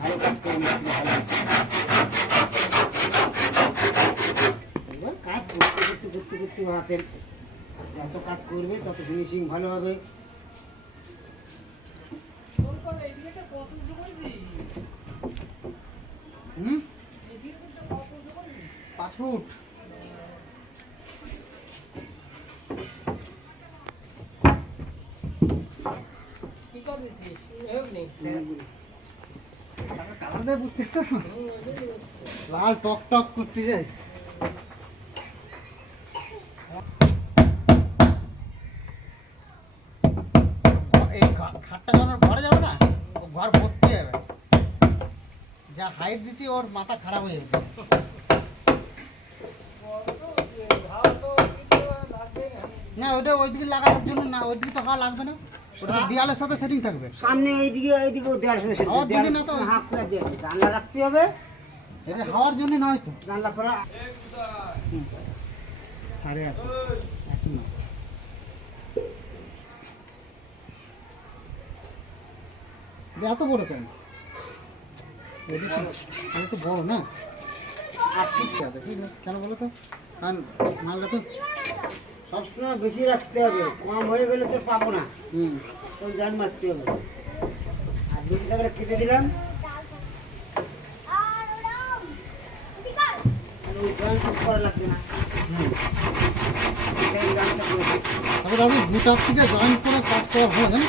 ভালো কাজ করে কাজ করতে করতে করতে করতে হাতের যত কাজ করবে তত ফিনিশিং ভালো হবে। হুম 5 ফুট বুঝতেছ তো লাল টক টক করতে যায়। এই খাটটা যখন ঘরে যাবে না ঘর ভর্তি যাবে, যা হাইট দিচ্ছি ওর মাথা খারাপ হয়ে যাবে। না ওইটা ওইদিকে লাগানোর জন্য না, ওইদিকে তো হাওয়া লাগবে না, ওটা দেয়ালের সাথে সেটিং থাকবে। সামনে এইদিকে দেয়ালের সাথে সেটিং হাওয়ার জন্য না, তো হাফ করে দিয়ে জানলা রাখতে হবে। এটা হাওয়ার জন্য নয় তো, জানলা করা 8.5 একই না। এত বড় কেন? এটা তো বড় না, 8 ফিট কেন বলো তো? কারণ মালটা তো সবসময় বেশি রাখতে হবে, কম হয়ে গেলে তো পাবো না। তো জান মারতে হবে। আর 2 টাকা কেটে দিলাম, ওই জয়েন্ট করা লাগবে না। তারপরে আমি দুটার থেকে জয়েন্ট করে কাজ করা হয় না,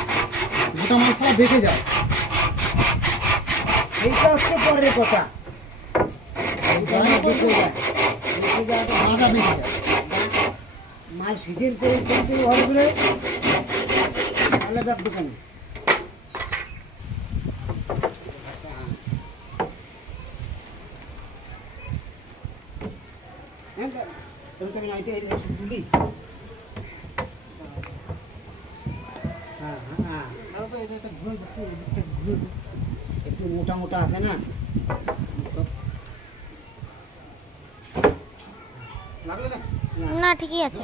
দুটা মাল সব বেঁকে যায়। এইটা হচ্ছে পরের কথা, মাল সিজন করে কিন্তু ঘরগুলো আলাদা দোকানে। একটু মোটা মোটা আছে না, না ঠিকই আছে।